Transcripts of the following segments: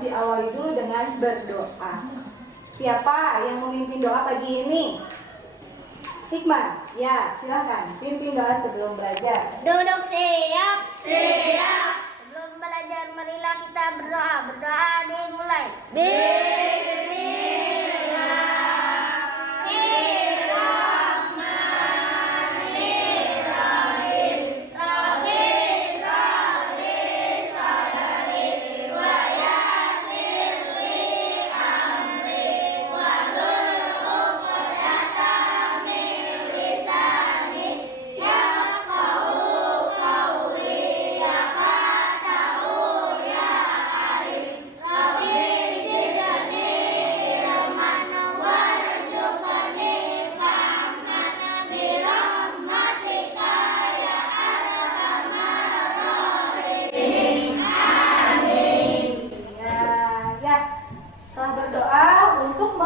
diawali dulu dengan berdoa. Siapa yang memimpin doa pagi ini? Hikmah, ya silakan pimpin doa sebelum belajar. Duduk siap. Siap. Sebelum belajar marilah kita berdoa. Berdoa dimulai.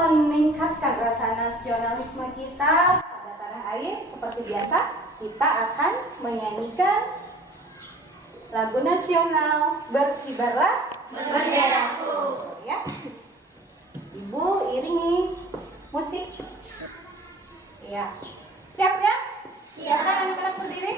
Meningkatkan rasa nasionalisme kita pada tanah air, seperti biasa kita akan menyanyikan lagu nasional Berkibarlah Benderaku. Ya, Ibu iringi musik. Ya, siap ya? Silakan anak-anak berdiri.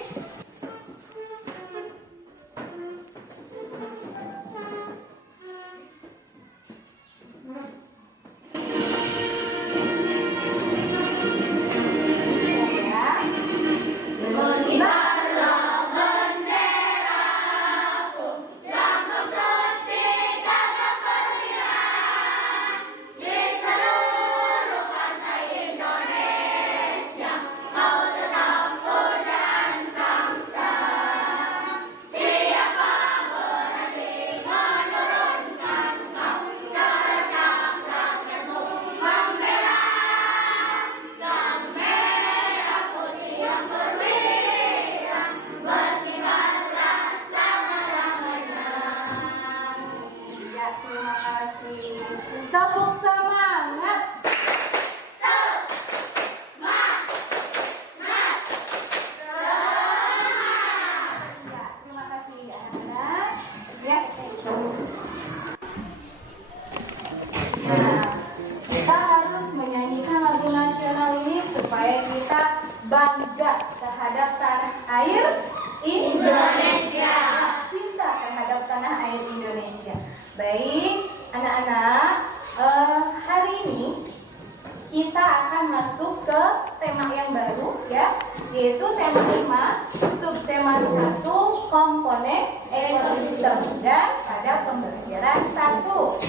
Tepuk semangat. Ya, terima kasih anak-anak. Ya. Nah, kita harus menyanyikan lagu nasional ini supaya kita bangga terhadap tanah air Indonesia. Cinta terhadap tanah air Indonesia. Baik, anak-anak, hari ini kita akan masuk ke tema yang baru, ya, yaitu tema 5, subtema 1, komponen ekosistem, dan pada pembelajaran 1.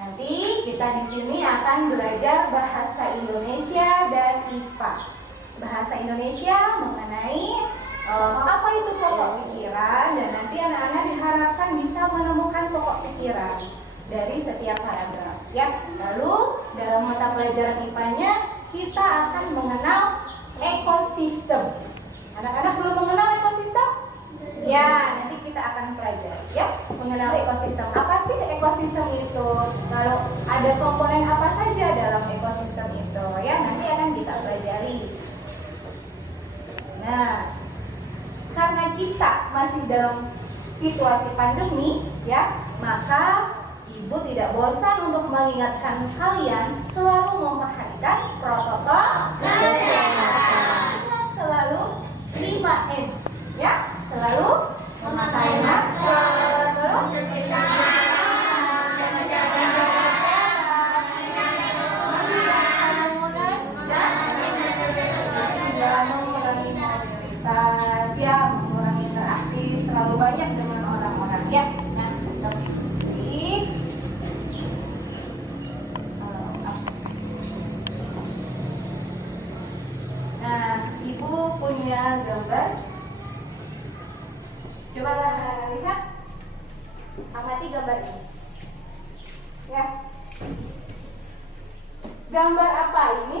Nanti kita di sini akan belajar bahasa Indonesia dan IPA. Bahasa Indonesia mengenai apa itu pokok pikiran, dan nanti anak-anak diharapkan bisa menemukan pokok pikiran dari setiap paragraf, ya. Lalu dalam mata pelajaran IPA-nya kita akan mengenal ekosistem. Anak-anak belum mengenal ekosistem? Ya, nanti kita akan pelajari, ya, mengenal ekosistem. Apa sih ekosistem itu? Lalu ada komponen apa saja dalam ekosistem itu, ya, nanti akan kita pelajari. Nah, karena kita masih dalam situasi pandemi, ya, maka Ibu tidak bosan untuk mengingatkan kalian selalu memperhatikan protokol kesehatan. Ingat selalu 5M, ya, selalu memakai masker, mencuci tangan, menjaga jarak, dan mengurangi mobilitas, ya, mengurangi interaksi terlalu banyak dengan orang-orang, ya. Nah, Ibu punya gambar. Coba lihat, amati gambar ini. Ya, gambar apa ini?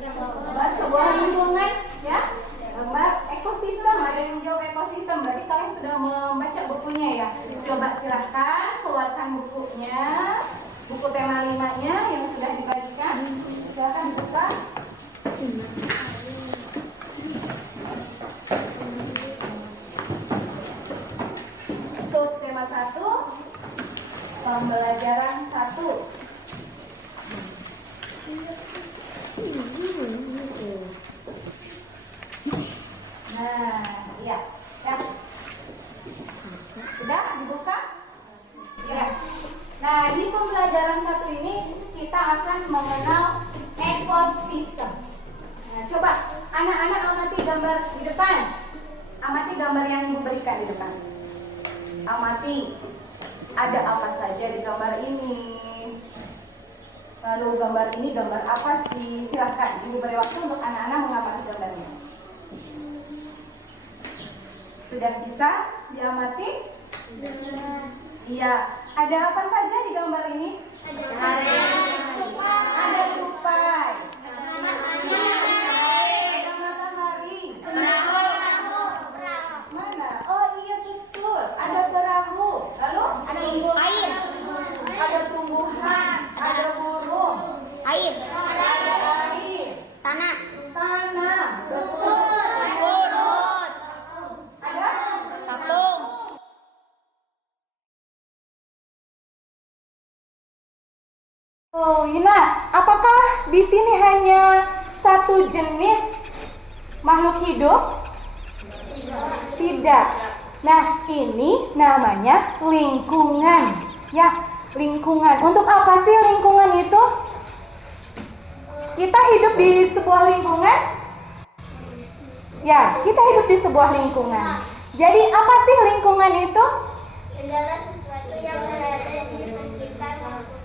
Gambar sebuah lingkungan, ya. Gambar ekosistem. Ada yang jawab ekosistem. Berarti kalian sudah membaca bukunya, ya. Coba silahkan keluarkan bukunya, buku tema 5-nya yang sudah dibagikan. Silahkan dibuka. Subtema 1, pembelajaran 1. Nah, iya. Ya. Sudah dibuka? Ya. Nah, di pembelajaran 1 ini kita akan mengenal ekosistem. Nah, coba anak-anak amati gambar di depan. Amati gambar yang Ibu berikan di depan. Amati, ada apa saja di gambar ini. Lalu gambar ini gambar apa sih? Silahkan, Ibu beri waktu untuk anak-anak mengamati gambarnya. Sudah bisa diamati? Iya. Ada apa saja di gambar ini? Ada tupai. Ada matahari. Mana? Oh iya betul. Ada perahu. Lalu? Ada tumbuhan. Ada burung. Air. Ada air. Tanah. Tanah. Betul. Ada? Taplung. Oh, Ina, apakah di sini hanya satu jenis makhluk hidup? Tidak. Nah, ini namanya lingkungan. Ya, lingkungan. Untuk apa sih lingkungan itu? Kita hidup di sebuah lingkungan? Ya, kita hidup di sebuah lingkungan. Jadi, apa sih lingkungan itu? Segala sesuatu yang berada di sekitar makhluk.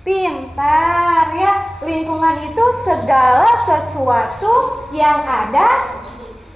Pintar ya, lingkungan itu segala sesuatu yang ada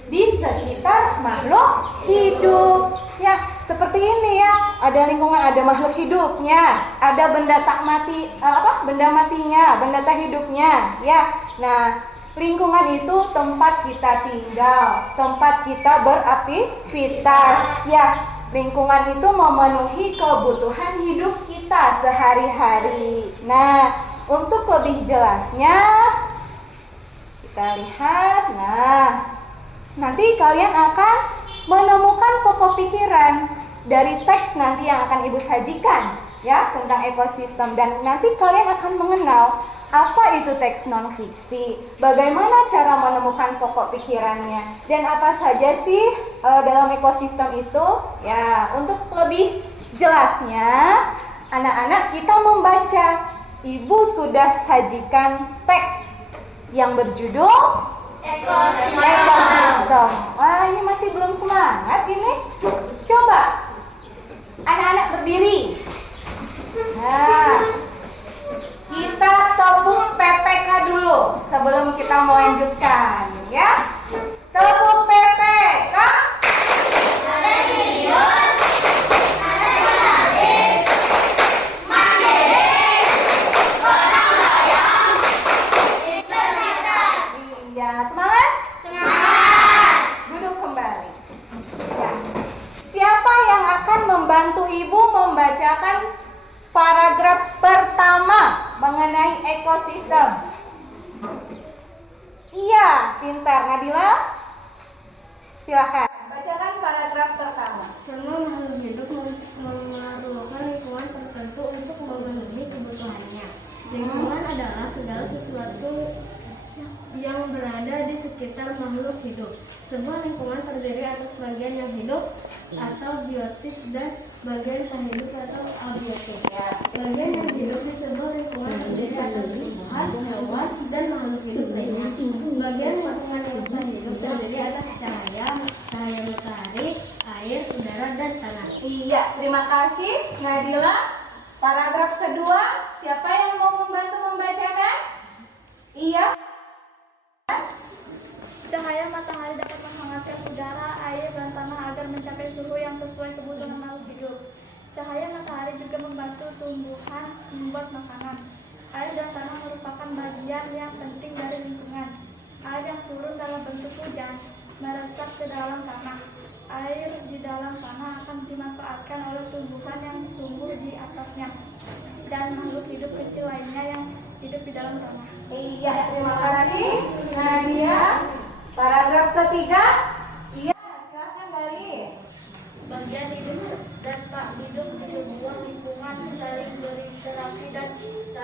di sekitar makhluk hidup. Ya, seperti ini ya, ada lingkungan, ada makhluk hidupnya, ada benda tak mati, benda matinya, benda tak hidupnya. Ya, nah lingkungan itu tempat kita tinggal, tempat kita beraktivitas. Ya. Lingkungan itu memenuhi kebutuhan hidup kita sehari-hari. Nah, untuk lebih jelasnya kita lihat. Nah, nanti kalian akan menemukan pokok pikiran dari teks nanti yang akan Ibu sajikan ya tentang ekosistem, dan nanti kalian akan mengenal apa itu teks non-fiksi, bagaimana cara menemukan pokok pikirannya, dan apa saja sih dalam ekosistem itu. Ya, untuk lebih jelasnya, anak-anak kita membaca. Ibu sudah sajikan teks yang berjudul Ekosistem. Wah, ini masih belum semangat ini. Coba anak-anak berdiri. Nah, kita tepuk PPK dulu sebelum kita melanjutkan ya. Tepuk PPK. Ada Dios, ada jurnalis, mandiri, orang layang, internetan. Iya, semangat? Semangat. Duduk kembali. Ya. Siapa yang akan membantu Ibu membacakan paragraf pertama mengenai ekosistem? Iya, pintar. Nabila, silahkan bacakan paragraf pertama. Semua makhluk hidup memerlukan lingkungan tertentu untuk memenuhi kebutuhannya. Lingkungan adalah segala sesuatu yang berada di sekitar makhluk hidup. Sebuah lingkungan terdiri atas bagian yang hidup atau biotik dan bagian tak hidup atau abiotik. Bagian yang hidup di sebuah lingkungan terdiri atas tumbuhan, hewan, dan makhluk hidup lainnya. Bagian lingkungan yang tak hidup terdiri atas cahaya matahari, air, udara, dan tanah. Iya, terima kasih Nadila. Paragraf kedua, siapa yang mau membantu membacakan? Iya. Cahaya matahari dapat menghangatkan udara, air, dan tanah agar mencapai suhu yang sesuai kebutuhan makhluk hidup. Cahaya matahari juga membantu tumbuhan membuat makanan. Air dan tanah merupakan bagian yang penting dari lingkungan. Air yang turun dalam bentuk hujan meresap ke dalam tanah. Air di dalam tanah akan dimanfaatkan oleh tumbuhan yang tumbuh di atasnya dan makhluk hidup kecil lainnya yang hidup di dalam tanah. Iya, terima kasih Nadia. Paragraf ketiga. Iya, silakan Gali. Bagian hidup dan tak hidup di sebuah lingkungan saling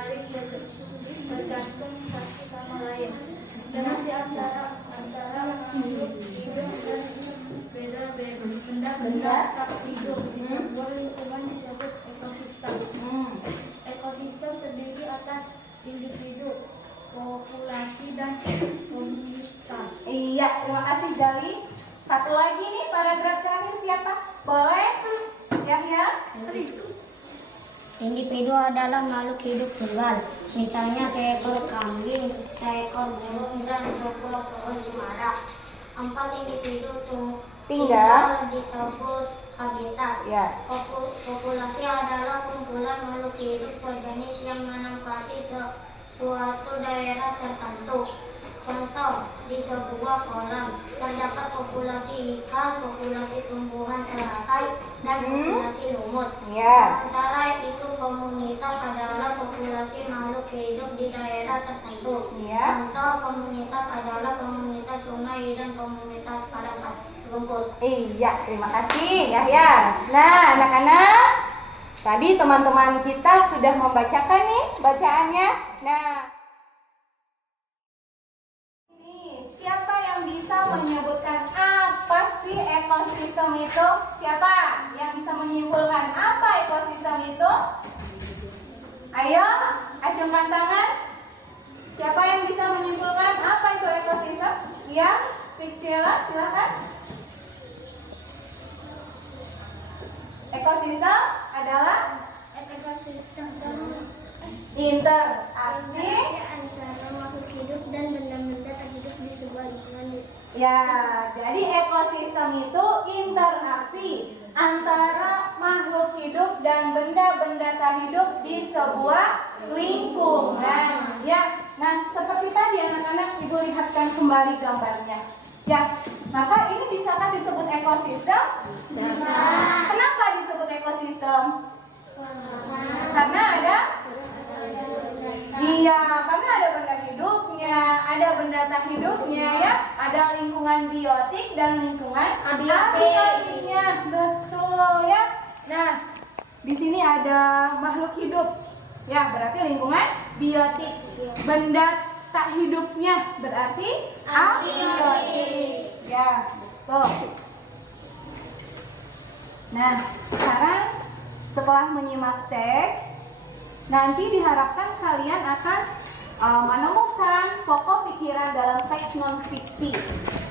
saling bergantung satu sama lain. Relasi antara makhluk hidup dan benda-benda tak hidup di sebuah lingkungan disebut ekosistem. Ekosistem terdiri atas individu, populasi, dan komunitas. Iya, terima kasih Gali. Satu lagi nih paragraf terakhir siapa? Boleh? Yahya? Individu adalah makhluk hidup tunggal, misalnya seekor kambing, seekor burung, dan sebuah pohon cemara. 4 individu tinggal disebut habitat. Ya. Populasi adalah kumpulan makhluk hidup sejenis yang menempati suatu daerah tertentu. Contoh, di sebuah kolam terdapat populasi ikan, populasi tumbuhan teratai, dan populasi lumut. Ya. Sementara itu komunitas adalah populasi makhluk hidup di daerah tertentu. Ya. Contoh komunitas adalah komunitas sungai dan komunitas padang pasir rumput. Iya, terima kasih Yahya. Nah, anak-anak, tadi teman-teman kita sudah membacakan nih bacaannya. Nah, siapa yang bisa menyebutkan apa sih ekosistem itu? Siapa yang bisa menyimpulkan apa ekosistem itu? Ayo, acungkan tangan. Siapa yang bisa menyimpulkan apa itu ekosistem? Ya, Fiksila, silakan. Ekosistem adalah Ekosistem interaksi. antara makhluk hidup dan benda-benda terhidup di sebuah lingkungan. Ya, jadi ekosistem itu interaksi antara makhluk hidup dan benda-benda tak hidup di sebuah lingkungan. Ya, nah seperti tadi anak-anak, Ibu lihatkan kembali gambarnya. Ya, maka ini bisakah disebut ekosistem? Bisa. Kenapa disebut ekosistem? Karena ada karena ada benda hidupnya, ada benda tak hidupnya ya, ada lingkungan biotik dan lingkungan abiotiknya, betul ya. Nah, di sini ada makhluk hidup, ya berarti lingkungan biotik. Benda tak hidupnya berarti abiotik, ya betul. Nah, sekarang setelah menyimak teks, nanti diharapkan kalian akan menemukan pokok pikiran dalam teks non-fiksi.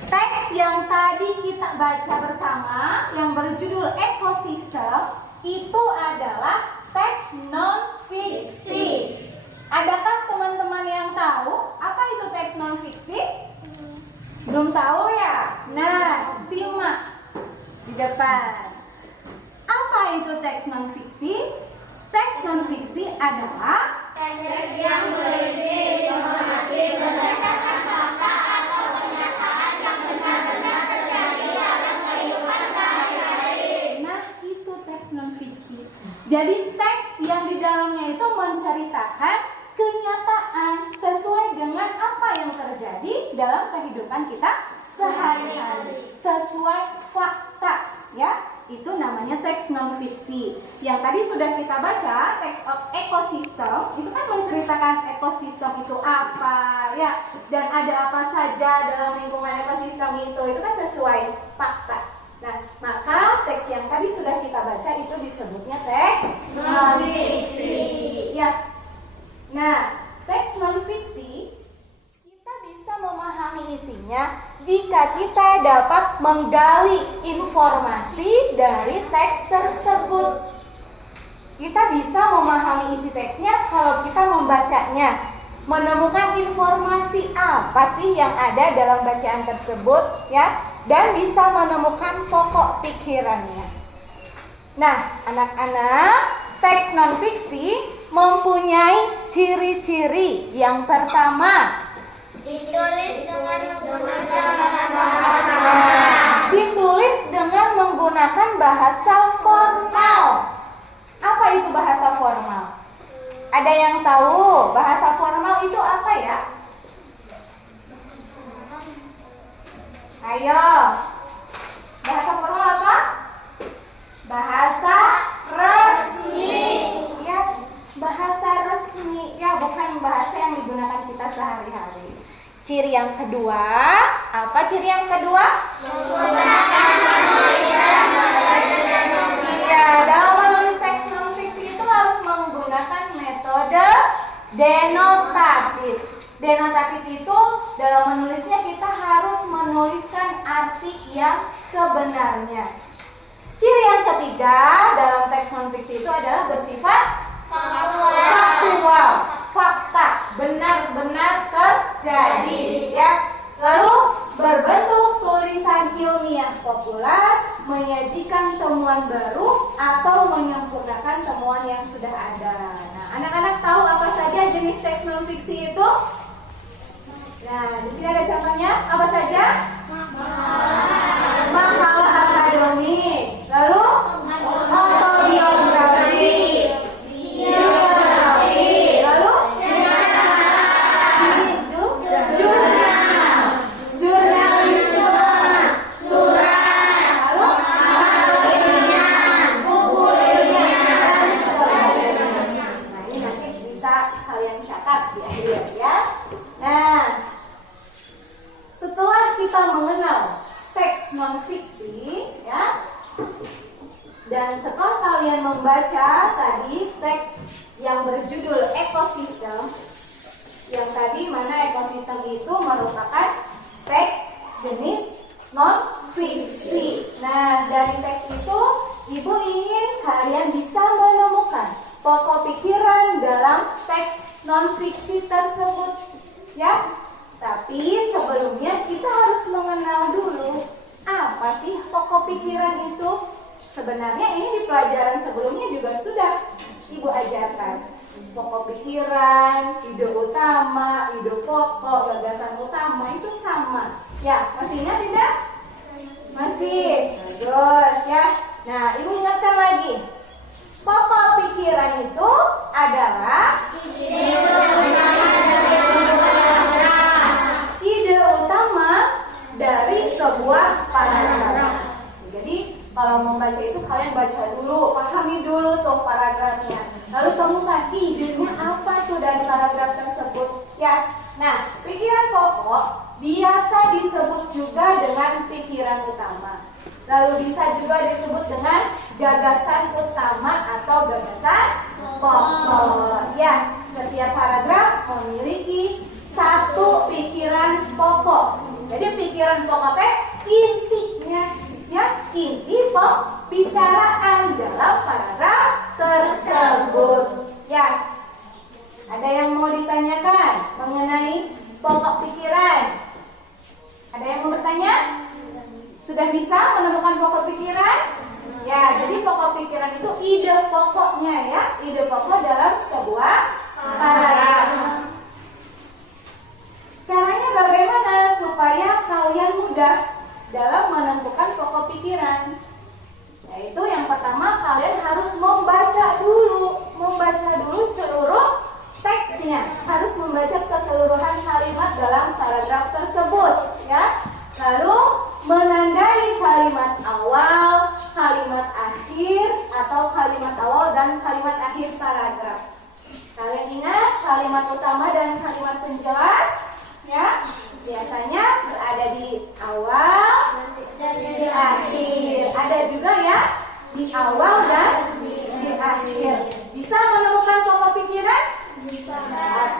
Teks yang tadi kita baca bersama yang berjudul ekosistem itu adalah teks non-fiksi. Adakah teman-teman yang tahu apa itu teks non-fiksi? Belum tahu ya? Nah, simak di depan. Apa itu teks non-fiksi? Teks non-fiksi adalah Teks yang berisi informasi berdasarkan fakta atau kenyataan yang benar-benar terjadi dalam kehidupan sehari-hari. Nah, itu teks non-fiksi. Jadi teks yang di dalamnya itu menceritakan kenyataan sesuai dengan apa yang terjadi dalam kehidupan kita sehari-hari. Sesuai fakta, ya. Itu namanya teks non-fiksi. Yang tadi sudah kita baca, teks of ekosistem, itu kan menceritakan ekosistem itu apa, ya. Dan ada apa saja dalam lingkungan ekosistem itu kan sesuai fakta. Nah, maka teks yang tadi sudah kita baca itu disebutnya teks non-fiksi. Ya. Nah, teks non-fiksi kita bisa memahami isinya jika kita dapat menggali informasi dari teks tersebut. Kita bisa memahami isi teksnya kalau kita membacanya, menemukan informasi apa sih yang ada dalam bacaan tersebut, ya, dan bisa menemukan pokok pikirannya. Nah, anak-anak, teks non-fiksi mempunyai ciri-ciri. Yang pertama, Ditulis dengan menggunakan bahasa ditulis dengan menggunakan bahasa formal. Apa itu bahasa formal? Ada yang tahu bahasa formal itu apa ya? Ayo. Bahasa formal apa? Bahasa resmi. Ya, bahasa resmi ya. bukan bahasa yang digunakan kita sehari-hari. Ciri yang kedua, apa ciri yang kedua? Iya, dalam menulis teks non-fiksi itu harus menggunakan metode denotatif. Denotatif itu dalam menulisnya kita harus menuliskan arti yang sebenarnya. Ciri yang ketiga dalam teks non-fiksi itu adalah bersifat faktual, fakta, benar-benar terjadi, ya. Lalu berbentuk tulisan ilmiah populer, menyajikan temuan baru atau menyempurnakan temuan yang sudah ada. Nah, anak-anak tahu apa saja jenis teks non-fiksi itu? Nah, di sini ada contohnya. Apa saja? Makalah akademik. Lalu autobiografi, biografi. Lalu jurnal, jurnalisme, surat. Lalu buku ilmiah dan sebagainya. Nah, ini nanti bisa kalian catat di akhir ya. Nah, setelah kita mengenal teks non-fiksi ya, dan setelah kalian membaca tadi teks yang berjudul ekosistem, yang tadi mana ekosistem itu merupakan teks jenis non-fiksi. Nah, dari teks itu Ibu ingin kalian bisa menemukan pokok pikiran dalam teks non-fiksi tersebut ya. Tapi sebelumnya kita harus mengenal dulu apa sih pokok pikiran itu. Sebenarnya ini di pelajaran sebelumnya juga sudah Ibu ajarkan. Pokok pikiran, ide utama, ide pokok, gagasan utama itu sama. Ya, masih ingat tidak? Masih. Bagus ya. Nah, Ibu ingatkan lagi. Pokok pikiran itu adalah ide utama dari sebuah paragraf. Jadi kalau membaca itu kalian baca dulu, pahami dulu tuh paragrafnya. Lalu temukan idenya apa tuh dari paragraf tersebut ya. Nah, pikiran pokok biasa disebut juga dengan pikiran utama. Lalu bisa juga disebut dengan gagasan utama atau gagasan pokok. Ya, setiap paragraf memiliki satu pikiran pokok. Jadi pikiran pokok teh intinya ya, inti pembicaraan dalam paragraf tersebut. Ya, ada yang mau ditanyakan mengenai pokok pikiran? Ada yang mau bertanya? Sudah bisa menemukan pokok pikiran? Ya, jadi pokok pikiran itu ide pokoknya ya, ide pokok dalam sebuah paragraf. Caranya bagaimana supaya kalian mudah dalam menentukan pokok pikiran? Yaitu yang pertama kalian harus membaca dulu seluruh teksnya. Harus membaca keseluruhan kalimat dalam paragraf tersebut ya. Lalu menandai kalimat awal, kalimat akhir atau kalimat awal dan kalimat akhir paragraf. Kalian ingat kalimat utama dan kalimat penjelas ya? Biasanya berada di awal dan di akhir. Ada juga ya di awal dan di akhir. Bisa menemukan pokok pikiran? Bisa.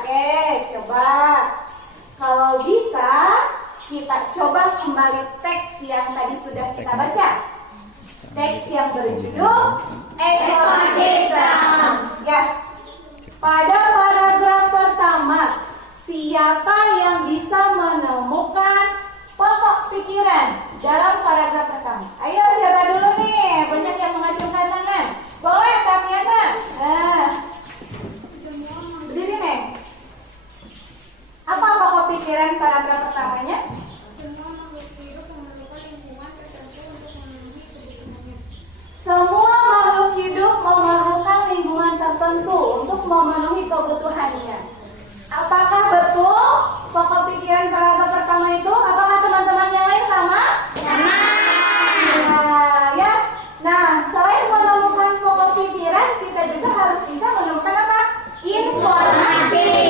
Oke, coba. Kalau bisa, kita coba kembali teks yang tadi sudah kita baca. Teks yang berjudul ekosistem. Ya. Pada paragraf pertama, siapa yang bisa menemukan pokok pikiran dalam paragraf pertama? Ayo siapa dulu nih? Banyak yang mengacungkan tangan. Boleh Tatiana? Berdiri nih. Apa pokok pikiran paragraf pertamanya? Semua makhluk hidup memerlukan lingkungan tertentu untuk memenuhi kebutuhannya. Apakah betul pokok pikiran paragraf pertama itu? Apakah teman-teman yang lain sama? Sama. Nah, ya. Nah, selain menemukan pokok pikiran, kita juga harus bisa menemukan apa? Informasi.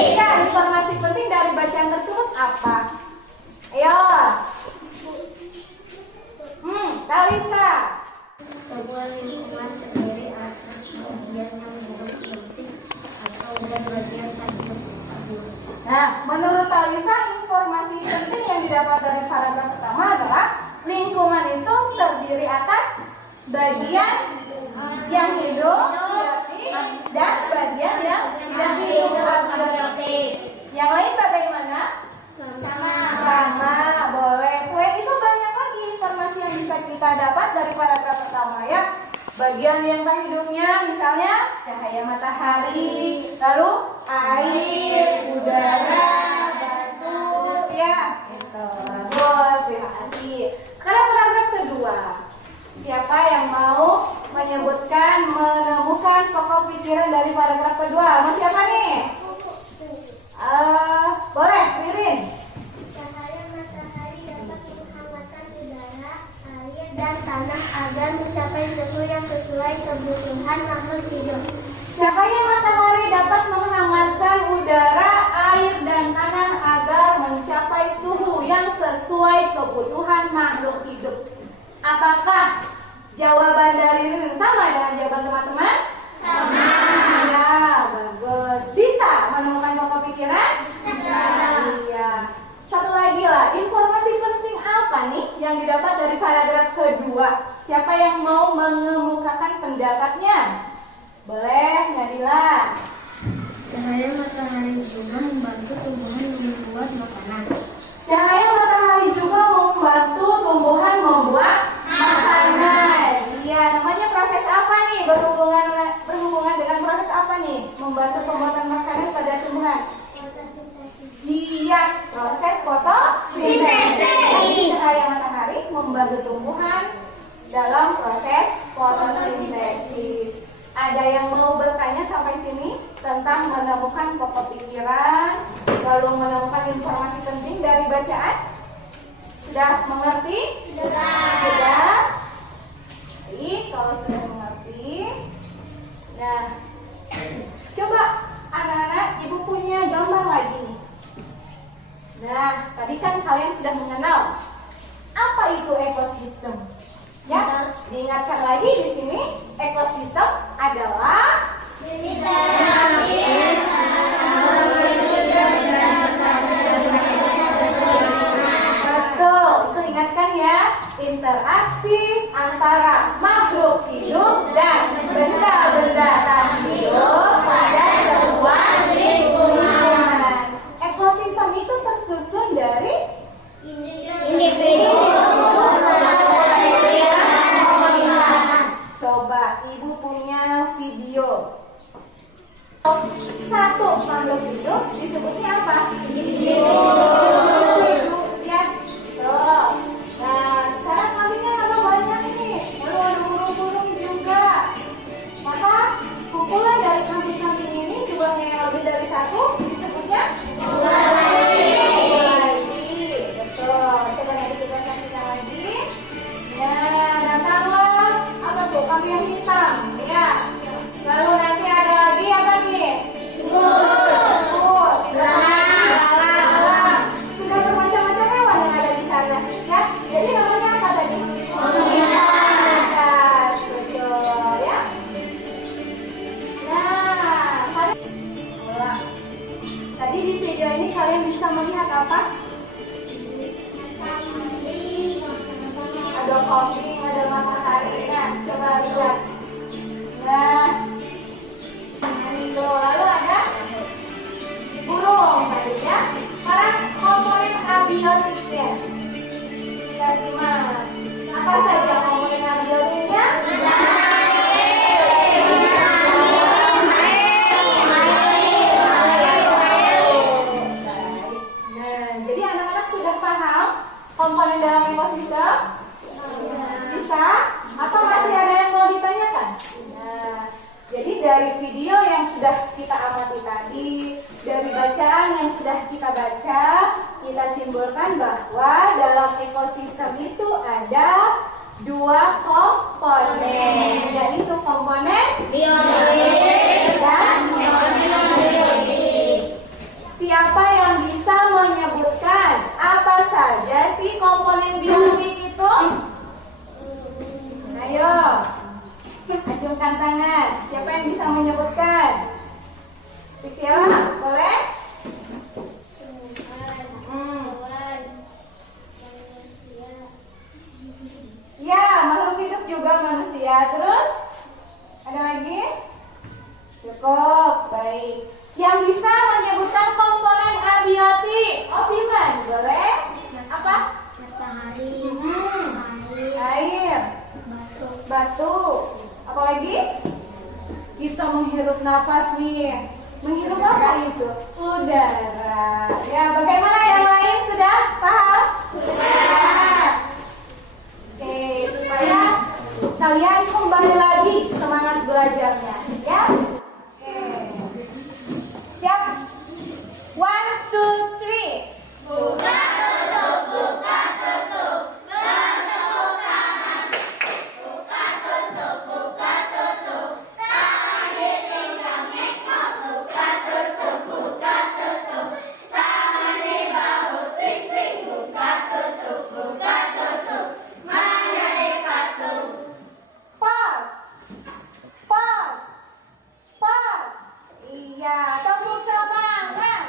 bagian satu. Nah, menurut Talisa, informasi penting yang didapat dari paragraf pertama adalah lingkungan itu terdiri atas bagian yang hidup, aktif, dan bagian yang tidak hidup, aktif. Yang lain bagaimana? Sama, boleh. Selain itu banyak lagi informasi yang bisa kita dapat dari paragraf pertama ya. Bagian yang tak hidupnya misalnya cahaya matahari, lalu air, udara, batu, ya. Gitu. Bagus, terima kasih. Sekarang paragraf kedua. Siapa yang mau menemukan pokok pikiran dari paragraf kedua? Mau siapa nih? Boleh, Ririn. Cahaya matahari dapat menghangatkan udara, air, dan tanah agar mencapai suhu yang sesuai kebutuhan makhluk hidup. Cahaya matahari dapat menghangatkan udara, air, dan tanah agar mencapai suhu yang sesuai kebutuhan makhluk hidup. Apakah jawaban dari Ririn sama dengan jawaban teman-teman? Sama. Ya, bagus. Bisa menemukan pokok pikiran? Iya. Satu lagi lah, informasi penting apa nih yang didapat dari paragraf kedua? Siapa yang mau mengemukakan pendapatnya? Boleh, Nadila. Cahaya matahari juga membantu tumbuhan membuat makanan. Cahaya matahari juga membantu tumbuhan membuat makanan. Iya, namanya proses apa nih? Berhubungan dengan proses apa nih? Membantu pembuatan makanan pada tumbuhan. Iya, proses fotosintesis. Cahaya matahari membantu tumbuhan dalam proses fotosintesis. Ada yang mau bertanya sampai sini tentang menemukan pokok pikiran, lalu menemukan informasi penting dari bacaan? Sudah mengerti? Sudah. Baik, kalau sudah mengerti, nah, coba anak-anak, ibu punya gambar lagi nih. Nah, tadi kan kalian sudah mengenal apa itu ekosistem. Ya, diingatkan lagi di sini, ekosistem adalah betul, ingatkan ya, interaksi antara makhluk hidup dan benda-benda tak hidup pada sebuah lingkungan. Ekosistem itu tersusun dari individu. Coba ibu punya video. Satu makhluk hidup disebutnya apa? Individu. Ya, tuh. Nah, sekarang kambingnya ada banyak nih. Lalu ada burung-burung juga. Maka kumpulan dari kambing-kambing ini jumlahnya yang lebih dari satu disebutnya populasi. Betul. Coba nanti kita saksikan lagi. Nah, datanglah apa tuh? Kambing yang hitam. Ya. Lalu nanti ada lagi apa nih? Tikus. Belalang. Sudah bermacam-macam hewan yang ada di sana. Ya. Jadi namanya apa tadi? Komunitas. Betul ya. Nah, tadi di video ini kalian bisa melihat apa? Ada kambing, ada matahari. Nah, coba lihat. Nah, itu lalu ada burung tadi ya. Sekarang komponen abiotiknya. Kita simak. Apa saja komponen abiotiknya? Nah, jadi anak-anak sudah paham komponen dalam ekosistem? Bisa? Atau masih ada yang mau ditanyakan? Nah, jadi dari video yang sudah kita amati tadi, dari bacaan yang sudah kita baca, kita simpulkan bahwa dalam ekosistem itu ada dua komponen, yaitu komponen biologis dan komponen abiotik. Siapa yang bisa menyebutkan apa saja sih komponen biotik itu? Ayo, acungkan tangan. Siapa yang bisa menyebutkan? Siapa? Cukup, baik. Yang bisa menyebutkan komponen abiotik. Obiman, boleh? Apa? Matahari, Air, batu, batu. Apalagi? Kita menghirup nafas nih. Menghirup apa itu? Udara. Ya, bagaimana yang lain sudah paham? Sudah. Oke, supaya kalian kembali lagi semangat belajarnya, ya. Oke. Siap? 1, 2, 3. buka tutup, buka tutup. Pas. Pas. Pas. Iya, tepuk semangat.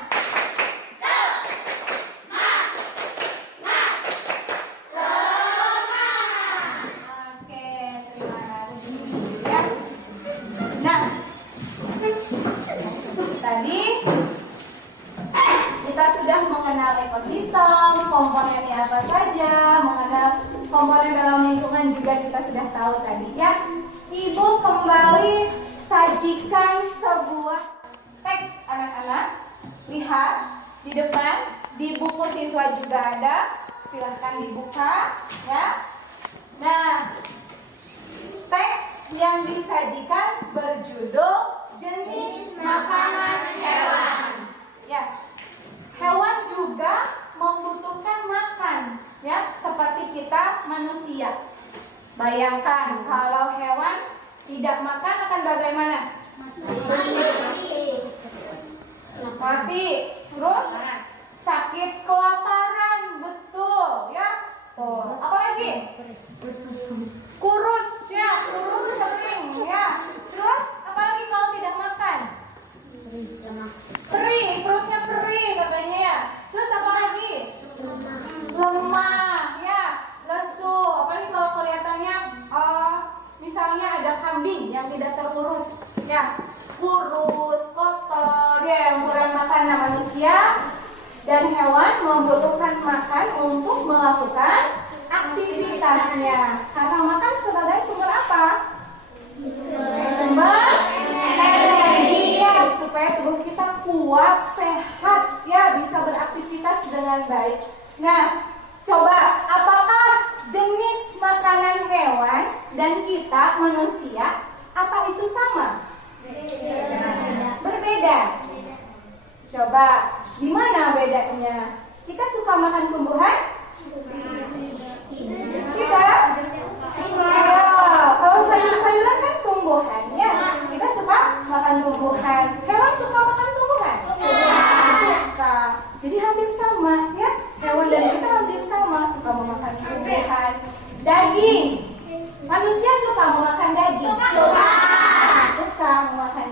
Oke, terima kasih ya. Nah, tadi kita sudah mengenal ekosistem, komponennya apa saja, mengenal komponen dalam lingkungan juga kita sudah tahu tadi ya. Ibu kembali sajikan sebuah teks anak-anak. Lihat di depan, di buku siswa juga ada. Silahkan dibuka ya. Nah, teks yang disajikan berjudul jenis makanan hewan. Ya, hewan juga membutuhkan makan, ya, seperti kita manusia. Bayangkan kalau hewan tidak makan akan bagaimana? Mati. Terus sakit kelaparan, betul, ya. Tuh, apa lagi? Kurus, ya, kurus kering, ya. Terus apa lagi kalau tidak makan? Perih, perutnya perih katanya ya. Terus apa lagi? Lemah, ya, lesu. Apalagi kalau kelihatannya, misalnya ada kambing yang tidak terurus, ya, kurus, kotor, ya, yang kurang makan. Manusia dan hewan membutuhkan makan untuk melakukan aktivitasnya. Karena makan sebagai sumber apa? Sumber energi, ya, supaya tubuh kita kuat, sehat, ya, bisa beraktivitas dengan baik. Nah, coba apakah jenis makanan hewan dan kita manusia apa itu sama? Berbeda. Coba, di mana bedanya? Kita suka makan tumbuhan? Tidak? Kalau sayur-sayuran kan tumbuhan, ya. Kita suka makan tumbuhan. Hewan suka makan tumbuhan? Suka. Jadi hampir sama, ya. Hewan dan kita hampir sama, suka memakan tumbuhan. Daging. Manusia suka memakan daging. Suka memakan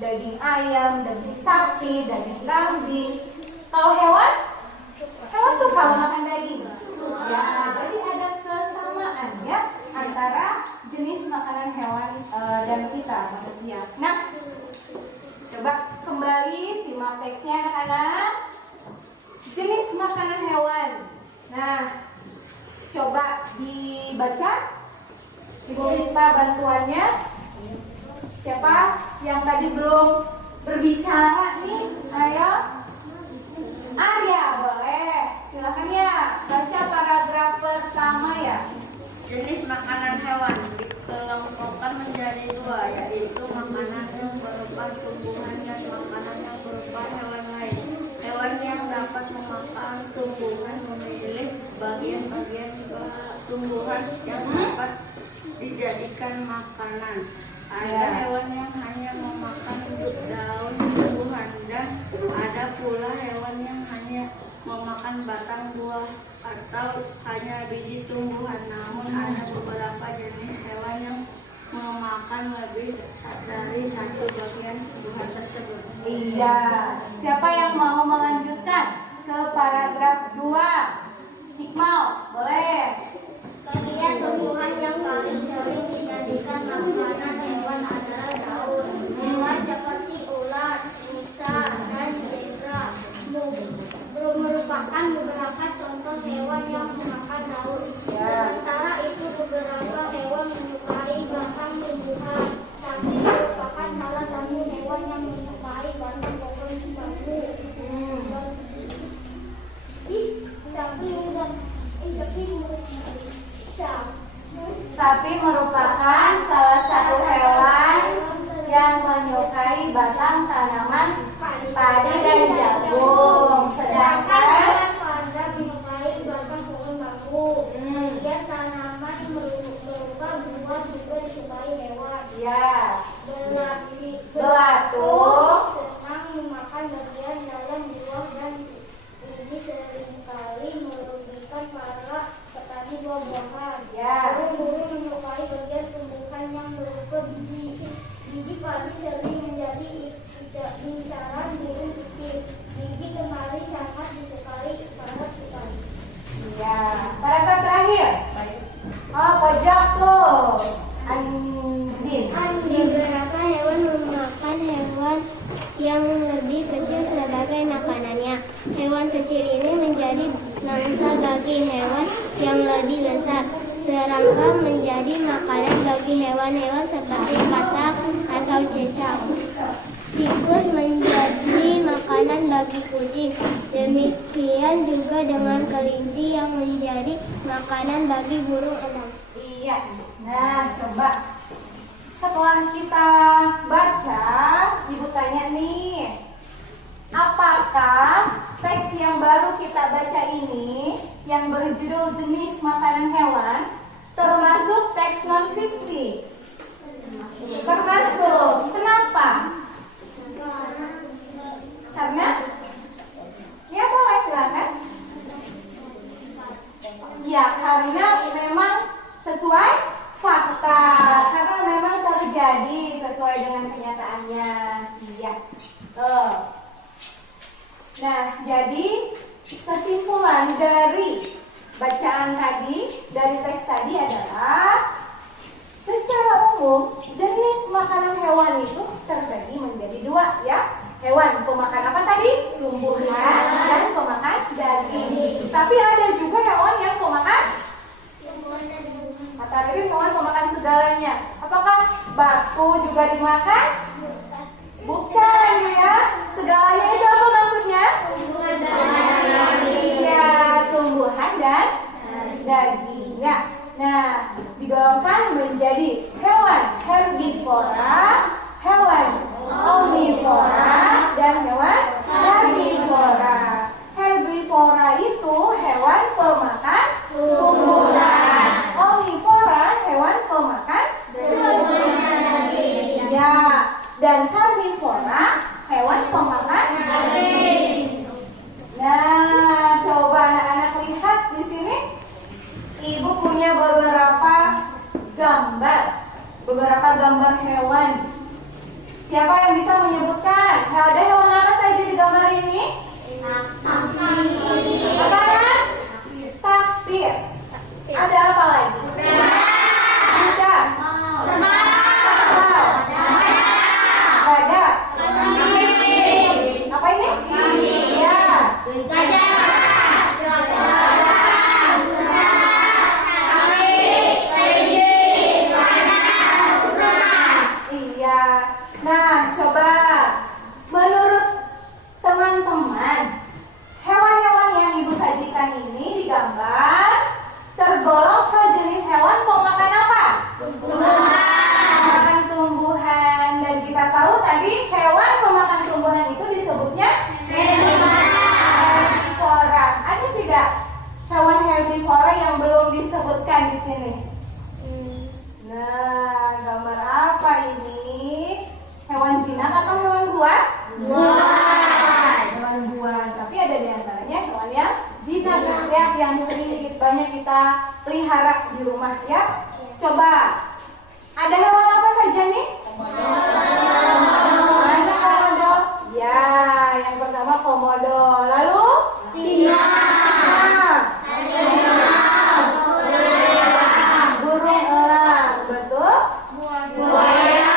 daging ayam, daging sapi, daging kambing. Kalau hewan? Hewan suka memakan daging. Ya, jadi ada kesamaan, ya, antara jenis makanan hewan dan kita manusia. Nah, coba kembali simak teksnya anak-anak. Jenis makanan hewan. Nah, coba dibaca. Ibu minta bantuannya. Siapa yang tadi belum berbicara nih? Ayo. Arya, boleh. Silakan ya, baca paragraf pertama ya. Jenis makanan hewan dikelompokkan menjadi dua, yaitu makanan yang berupa tumbuhan dan makanan yang berupa hewan lain. Hewan yang dapat memakan tumbuhan memilih bagian-bagian tumbuhan yang dapat dijadikan makanan. Ada hewan yang hanya memakan daun tumbuhan dan ada pula hewan yang hanya memakan batang buah atau hanya biji tumbuhan. Namun ada beberapa jenis hewan yang memakan lebih dari satu bagian tumbuhan tersebut. Iya. Siapa yang mau melanjutkan ke paragraf 2? Iqmal, boleh. Bagian tumbuhan yang paling sering dijadikan makanan hewan adalah daun laut. Hewan seperti ular, rusa, dan zebra merupakan beberapa contoh hewan yang memakan daun. Sementara itu beberapa hewan menyukai batang tumbuhan. Sapi merupakan salah satu hewan yang menyukai batang pohon bambu. Sapi merupakan salah satu hewan yang menyukai batang tanaman padi dan jagung. Sedangkan pada menyukai batang pohon bambu. Kemudian tanaman berupa buah juga disukai hewan. ya, Belatung senang memakan bagian dalam buah dan ini seringkali merugikan para petani buah-buahan. ya. Burung-burung menyukai bagian tumbuhan yang berupa biji. Biji padi sering menjadi incaran burung pipit. Biji kemari sangat disukai para petani. Iya. Paragraf terakhir. Oh, pojok tuh. Andin. Beberapa hewan memakan hewan yang lebih kecil sebagai makanannya. Hewan kecil ini menjadi mangsa bagi hewan yang lebih besar. Serangga menjadi makanan bagi hewan-hewan seperti katak atau cicak. Tikus menjadi makanan bagi kucing. Demikian juga dengan kelinci yang menjadi makanan bagi burung elang. Iya. Nah, coba setelah kita baca, Ibu tanya nih, apakah teks yang baru kita baca ini yang berjudul jenis makanan hewan termasuk teks non-fiksi? Termasuk. Kenapa? Karena? Ya, boleh silakan. Ya, karena memang sesuai fakta, karena memang terjadi sesuai dengan kenyataannya. Iya. Tuh. Nah, jadi kesimpulan dari bacaan tadi, dari teks tadi adalah secara umum jenis makanan hewan itu terbagi menjadi dua, ya. Hewan pemakan apa tadi? Tumbuhan dan pemakan daging. Tapi ada juga hewan yang pemakan kata Ririn, hewan pemakan segalanya. Apakah batu juga dimakan? Bukan, ya. Segalanya itu apa maksudnya? Iya, tumbuhan dan daging. Ya. Nah, digolongkan menjadi hewan herbivora, hewan omnivora, dan hewan karnivora. Herbivora itu hewan pemakan tumbuhan. Omnivora hewan pemakan daging. Ya, dan karnivora hewan pemakan daging. Nah, coba anak-anak lihat di sini. Ibu punya beberapa gambar hewan. Siapa yang bisa menyebutkan? Ada hewan apa saja di gambar ini? Makanan? Tapir. Ada apa lagi? Kuda. Badak. Apa ini? Ya. Iya. Nah, coba menurut teman-teman, hewan-hewan yang Ibu sajikan ini di gambar tergolong ke jenis hewan pemakan apa? Pemakan tumbuhan. Dan kita tahu tadi hewan pemakan tumbuhan itu disebutnya herbivora. Ada tidak hewan herbivora yang belum disebutkan di sini? Nah, gambar apa ini? Hewan jinak atau hewan buas? Hewan buas. Tapi ada di antaranya hewan yang jinak, ya, yang sering banyak kita pelihara di rumah, ya. Coba, ada hewan apa saja nih? Ada komodo. Ya, yang pertama komodo. Lalu? Singa. Burung elang. Betul? Buaya.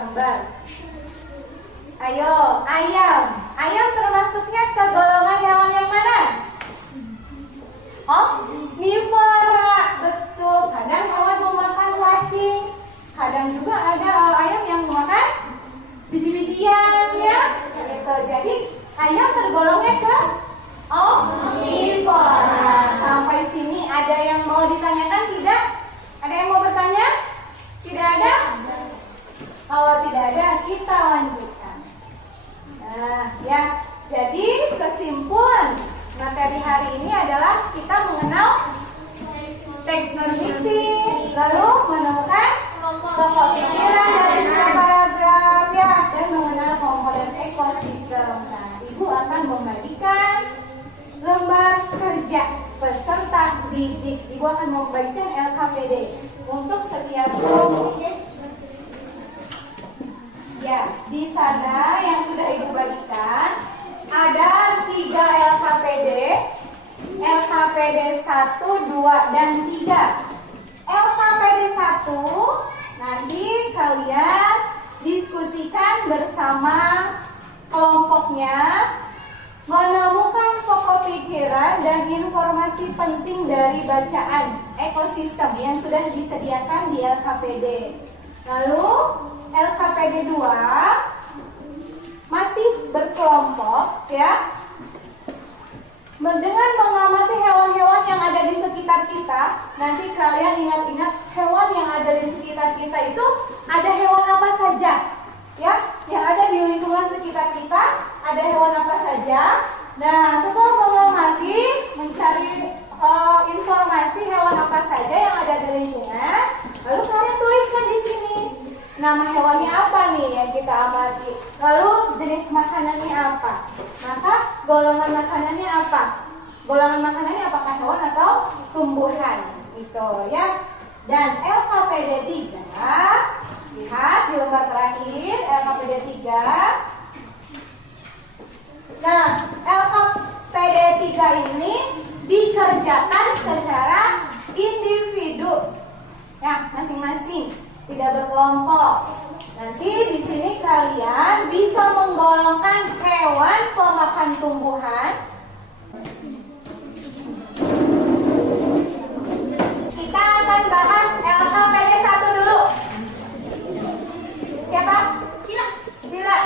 gambar. Ayo, ayam. Ayam termasuknya ke golongan hewan yang mana? Omnivora. Betul. Kadang hewan memakan cacing. Kadang juga ada ayam yang memakan biji-bijian ya. Gitu. Jadi ayam tergolongnya ke omnivora. Sampai sini ada yang mau ditanyakan tidak? Ada yang mau bertanya? Tidak ada? Kalau tidak ada, kita lanjutkan. Nah, ya. Jadi kesimpulan materi hari ini adalah kita mengenal taxonomy, lalu menemukan pokok pikiran dari setiap paragraf ya, dan mengenal komponen ekosistem. Nah, Ibu akan membagikan lembar kerja peserta didik. Ibu akan membagikan LKPD untuk setiap kelompok. Ya, di sana yang sudah Ibu bagikan ada 3 LKPD. LKPD 1, 2, dan 3. LKPD 1 nanti kalian diskusikan bersama kelompoknya, menemukan pokok pikiran dan informasi penting dari bacaan ekosistem yang sudah disediakan di LKPD. Lalu LKPD 2 masih berkelompok ya. Dengan mengamati hewan-hewan yang ada di sekitar kita, nanti kalian ingat-ingat hewan yang ada di sekitar kita itu ada hewan apa saja ya, yang ada di lingkungan sekitar kita ada hewan apa saja. Nah, setelah mengamati, mencari informasi hewan apa saja yang ada di lingkungan, lalu kalian tuliskan di sini nama hewannya apa nih yang kita amati, lalu jenis makanannya apa, maka golongan makanannya apa, golongan makanannya apakah hewan atau tumbuhan gitu ya. Dan LKPD 3, lihat di lembar terakhir LKPD 3. Nah, LKPD 3 ini dikerjakan secara individu ya, masing-masing, tidak berkelompok. Nanti di sini kalian bisa menggolongkan hewan pemakan tumbuhan. Kita akan bahas LKPD 1 dulu. Siapa? Sila. Silakan.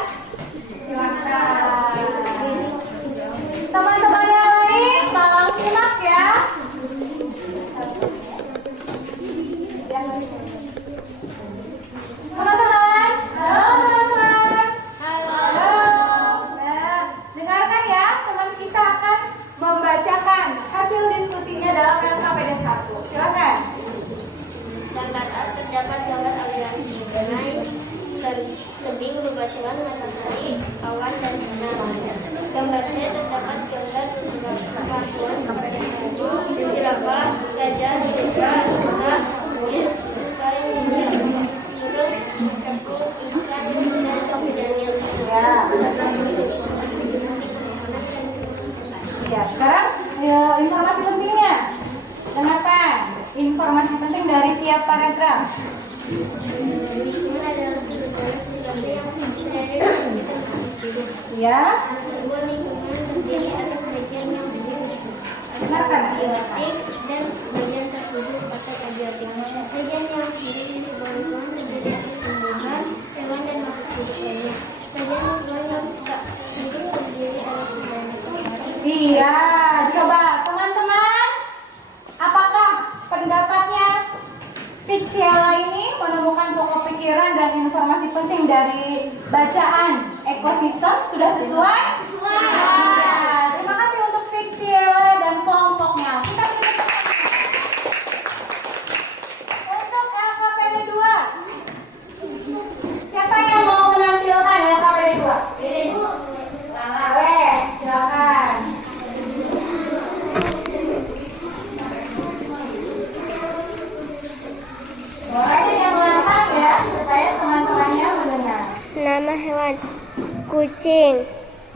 Teman-teman yang lain tolong simak ya. Teman-teman, halo teman-teman. Halo. Nah, dengarkan ya, teman kita akan membacakan hasil diskusinya dalam LKPD 1. Silakan. Gambar A terdapat gambar aliran sungai, tebing, bebatuan, matahari, awan, dan sinar. Gambar C terdapat gambar bebatuan seperti salju, jerapah, gajah, zebra, rusa, kuil, kain, burung, kepung, ikan, dan kopidanya. Ya, sekarang informasi pentingnya. Dengarkan informasi penting dari tiap paragraf. Lingkungan adalah segala sesuatu yang dari sekitar hidup. Ya, Sebuah lingkungan terdiri atas bagian yang dengarkan. abiotik dan bagian tertuju pada abiotik. Bagian yang terdiri di sebuah lingkungan terdiri atas tumbuhan, hewan, dan makhluk hidup lainnya. Bagian lingkungan yang tak hidup terdiri atas banyak matahari. Iya, coba teman-teman, apakah pendapatnya Fiksiala ini menemukan pokok pikiran dan informasi penting dari bacaan ekosistem sudah sesuai? Sesuai. Nah, terima kasih untuk Fiksiala dan kelompoknya. Kita untuk LKPD 2. Siapa yang mau menampilkan LKPD 2? Ibu. Boleh, silakan. Suaranya yang lantang ya, supaya teman-temannya mendengar. Nama hewan kucing.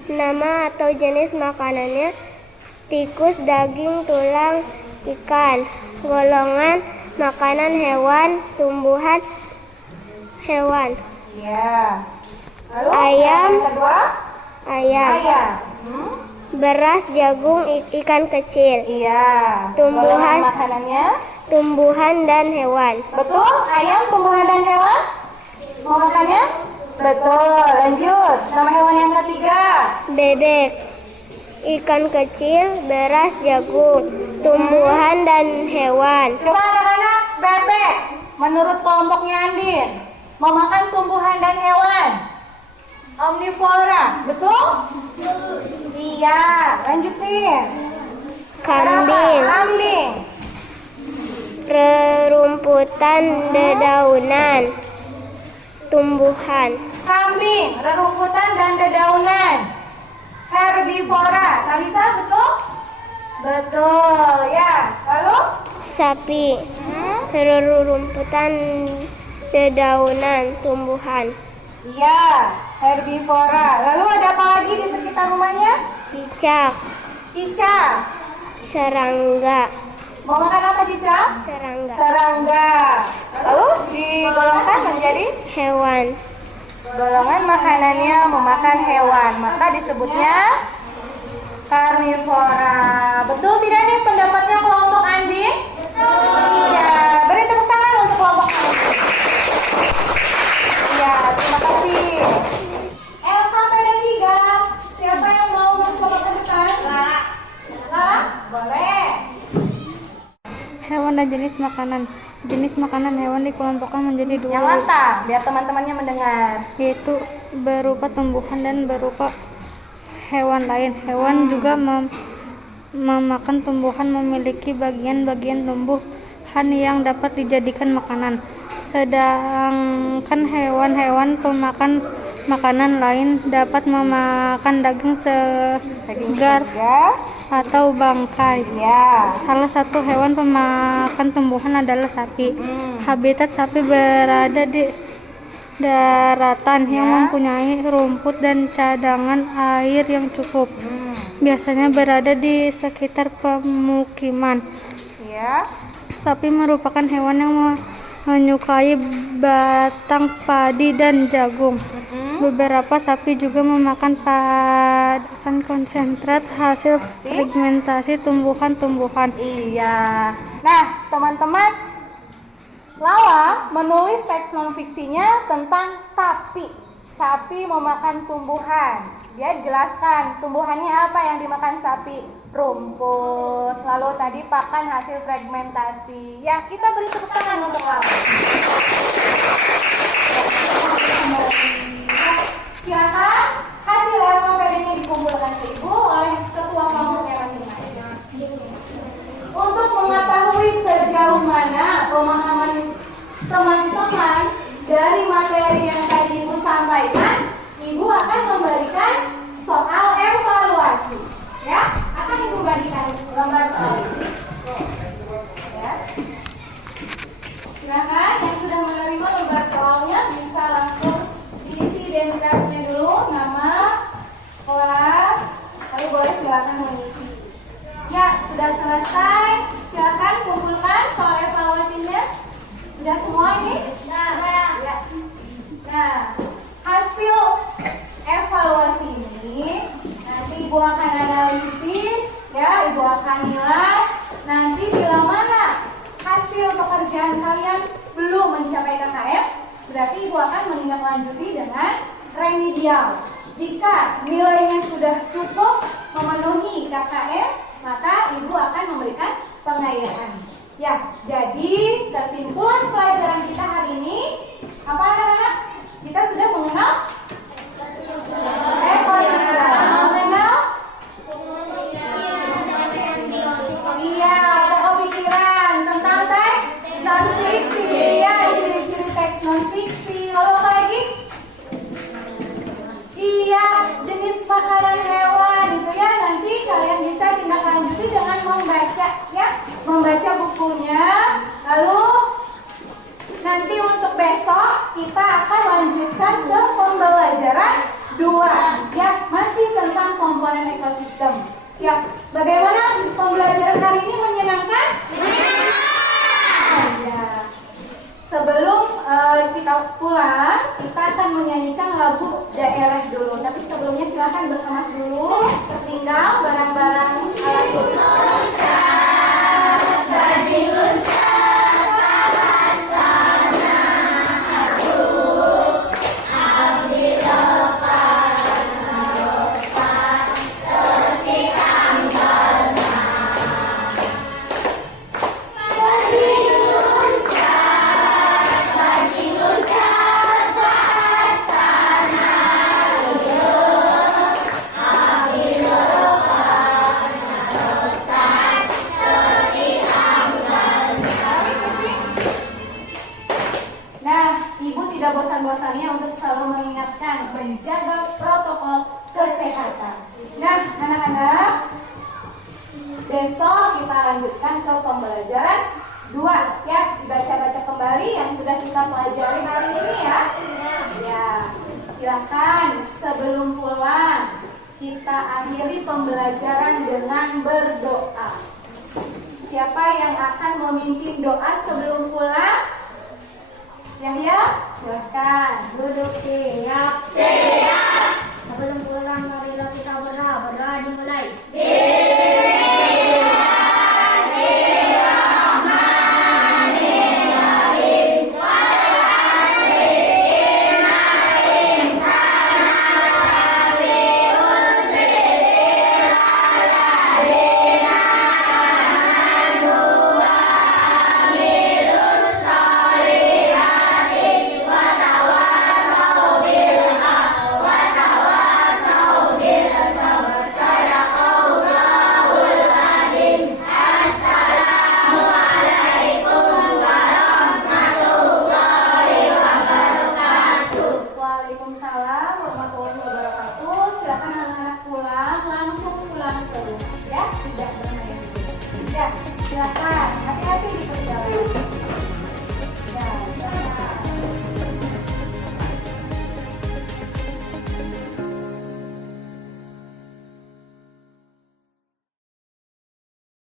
Nama atau jenis makanannya tikus, daging, tulang, ikan. Golongan makanan hewan, tumbuhan, hewan. Iya. Lalu Ayam. yang kedua? ayam, Ayam. beras, jagung, ikan kecil, Iya. Tumbuhan. Golongan makanannya? tumbuhan dan hewan. Betul, ayam tumbuhan dan hewan? Mau makannya? Betul, lanjut. Nama hewan yang ketiga? Bebek, ikan kecil, beras, jagung, tumbuhan dan hewan. Coba anak-anak, bebek. Menurut kelompoknya Andin, mau makan tumbuhan dan hewan. Omnivora, betul? Iya, lanjutin. Kambing, Kambing. rerumputan, dedaunan, tumbuhan. Kambing, rerumputan dan dedaunan. Herbivora, Talisa betul? Betul, ya. Lalu? Sapi, rerumputan, dedaunan, tumbuhan. Iya, herbivora. Lalu ada apa lagi di sekitar rumahnya? Cicak, Cicak. serangga, Mau makan apa cicak? serangga. Serangga. Lalu digolongkan menjadi Hewan, golongan makanannya memakan hewan, maka disebutnya karnivora. Betul tidak nih pendapatnya kelompok Andin? Iya, beri tepuk tangan untuk kelompok Andin. Iya, terima kasih. LKPD 3, siapa yang mau mencoba ke depan? Lah, boleh. Hewan dan jenis makanan. Jenis makanan hewan dikelompokkan menjadi Yang dua, lantang, biar teman-temannya mendengar. yaitu berupa tumbuhan dan berupa hewan lain. Hewan juga memakan tumbuhan, memiliki bagian-bagian tumbuhan yang dapat dijadikan makanan. Sedangkan hewan-hewan pemakan makanan lain dapat memakan daging segar atau bangkai. Ya. Salah satu hewan pemakan tumbuhan adalah sapi. Habitat sapi berada di daratan yang mempunyai rumput dan cadangan air yang cukup. Biasanya berada di sekitar pemukiman. Ya. Sapi merupakan hewan yang menyukai batang padi dan jagung. Beberapa sapi juga memakan pakan konsentrat hasil fermentasi tumbuhan-tumbuhan. Iya. Nah, teman-teman, Lala menulis teks non-fiksinya tentang sapi. Sapi memakan tumbuhan. Dia jelaskan tumbuhannya apa yang dimakan sapi. Rumput, lalu tadi pakan hasil fragmentasi. Ya, kita beri tepuk tangan untuk Lala. Silakan hasil LKPD-nya dikumpulkan ke Ibu oleh ketua kelompoknya masing-masing. Untuk mengetahui sejauh mana pemahaman teman-teman dari materi yang tadi Ibu sampaikan, Ibu akan memberikan soal evaluasi. Ya, akan Ibu bagikan gambar soal ini. Ya. Silakan yang sudah menerima lembar soalnya bisa langsung diisi identitasnya dulu, nama, kelas, lalu boleh silakan mengisi. Ya, sudah selesai. Silakan kumpulkan soal evaluasinya. Sudah semua ini? Ya. Nah, hasil evaluasi ini nanti Ibu akan analisis, ya, Ibu akan nilai. Nanti bila mana hasil pekerjaan kalian belum mencapai KKM, berarti Ibu akan menindaklanjuti dengan remedial. Jika nilainya sudah cukup memenuhi KKM, maka Ibu akan memberikan pengayaan. Ya, jadi kesimpulan pelajaran kita hari ini apa anak-anak? Kita sudah mengenal ekosistem, mengenal pokok pikiran tentang teks non-fiksi, ya, ciri-ciri teks non-fiksi. Lalu apa lagi? Iya, jenis makanan hewan itu ya, nanti kalian bisa tindak lanjuti dengan membaca, ya, membaca bukunya. Lalu nanti untuk besok kita akan lanjutkan ke pembelajaran 2, ya, masih tentang komponen ekosistem. Ya, bagaimana pembelajaran hari ini menyenangkan? Ya. Sebelum kita kita pulang, kita akan menyanyikan lagu daerah dulu. Tapi sebelumnya silakan berkemas dulu, tertinggal barang-barang alat tulis. Tidak bosan-bosannya untuk selalu mengingatkan menjaga protokol kesehatan. Nah, anak-anak, besok kita lanjutkan ke pembelajaran 2 ya. Dibaca-baca kembali yang sudah kita pelajari hari ini ya. Ya, silakan sebelum pulang kita akhiri pembelajaran dengan berdoa. Siapa yang akan memimpin doa sebelum pulang? Yahya, silakan. Duduk siap. Siap. Sebelum pulang marilah kita berdoa. Berdoa dimulai. Waalaikumsalam warahmatullahi wabarakatuh. Silakan anak-anak pulang, langsung pulang ke rumah ya, tidak bermain di sini. Ya, silakan. Hati-hati di perjalanan. Ya,